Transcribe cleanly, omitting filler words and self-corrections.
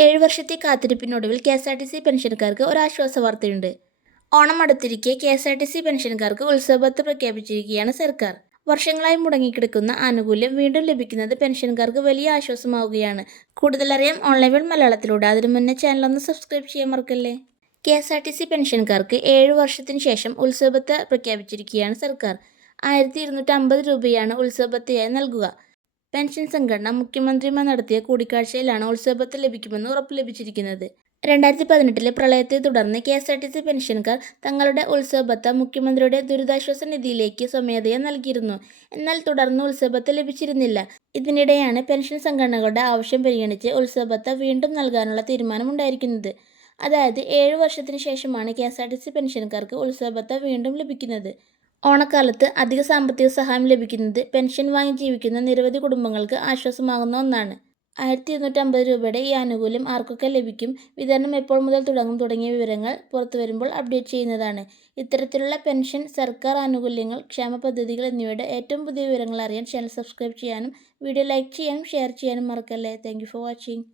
7 വർഷത്തെ കാത്തിരിപ്പിനൊടുവിൽ കെ.എസ്.ആർ.ടി.സി പെൻഷൻകാർക്ക് ഒരാശ്വാസ വാർത്തയുണ്ട്. ഓണം അടുത്തിരിക്കെ കെ.എസ്.ആർ.ടി.സി പെൻഷൻകാർക്ക് ഉത്സവബത്ത് പ്രഖ്യാപിച്ചിരിക്കുകയാണ് സർക്കാർ. വർഷങ്ങളായി മുടങ്ങിക്കിടക്കുന്ന ആനുകൂല്യം വീണ്ടും ലഭിക്കുന്നത് പെൻഷൻകാർക്ക് വലിയ ആശ്വാസമാവുകയാണ്. കൂടുതലറിയാം ഓൺലൈൻ വേൾഡ് മലയാളത്തിലൂടെ. അതിനു മുന്നേ ചാനലൊന്ന് സബ്സ്ക്രൈബ് ചെയ്യാൻ മറക്കല്ലേ. കെ.എസ്.ആർ.ടി.സി പെൻഷൻകാർക്ക് 7 വർഷത്തിന് ശേഷം ഉത്സവബത്ത് പ്രഖ്യാപിച്ചിരിക്കുകയാണ് സർക്കാർ. 1250 രൂപയാണ് ഉത്സവബത്തയായി നൽകുക. പെൻഷൻ സംഘടന മുഖ്യമന്ത്രിയുമായി നടത്തിയ കൂടിക്കാഴ്ചയിലാണ് ഉത്സവബത്ത് ലഭിക്കുമെന്ന് ഉറപ്പ് ലഭിച്ചിരിക്കുന്നത്. 2018 പ്രളയത്തെ തുടർന്ന് കെ.എസ്.ആർ.ടി.സി പെൻഷൻകാർ തങ്ങളുടെ ഉത്സവബത്ത മുഖ്യമന്ത്രിയുടെ ദുരിതാശ്വാസ നിധിയിലേക്ക് സ്വമേധയാ നൽകിയിരുന്നു. എന്നാൽ തുടർന്ന് ഉത്സവബത്ത ലഭിച്ചിരുന്നില്ല. ഇതിനിടെയാണ് പെൻഷൻ സംഘടനകളുടെ ആവശ്യം പരിഗണിച്ച് ഉത്സവബത്ത വീണ്ടും നൽകാനുള്ള തീരുമാനമുണ്ടായിരിക്കുന്നത്. അതായത് 7 വർഷത്തിന് ശേഷമാണ് കെ.എസ്.ആർ.ടി.സി പെൻഷൻകാർക്ക് ഉത്സവബത്ത വീണ്ടും ലഭിക്കുന്നത്. ഓണക്കാലത്ത് അധിക സാമ്പത്തിക സഹായം ലഭിക്കുന്നത് പെൻഷൻ വാങ്ങി ജീവിക്കുന്ന നിരവധി കുടുംബങ്ങൾക്ക് ആശ്വാസമാകുന്ന ഒന്നാണ്. 1250 രൂപയുടെ ഈ ആനുകൂല്യം ആർക്കൊക്കെ ലഭിക്കും, വിതരണം എപ്പോൾ മുതൽ തുടങ്ങും തുടങ്ങിയ വിവരങ്ങൾ പുറത്തുവരുമ്പോൾ അപ്ഡേറ്റ് ചെയ്യുന്നതാണ്. ഇത്തരത്തിലുള്ള പെൻഷൻ, സർക്കാർ ആനുകൂല്യങ്ങൾ, ക്ഷേമ പദ്ധതികൾ എന്നിവയുടെ ഏറ്റവും പുതിയ വിവരങ്ങൾ അറിയാൻ ചാനൽ സബ്സ്ക്രൈബ് ചെയ്യാനും വീഡിയോ ലൈക്ക് ചെയ്യാനും ഷെയർ ചെയ്യാനും മറക്കല്ലേ. Thank you for watching.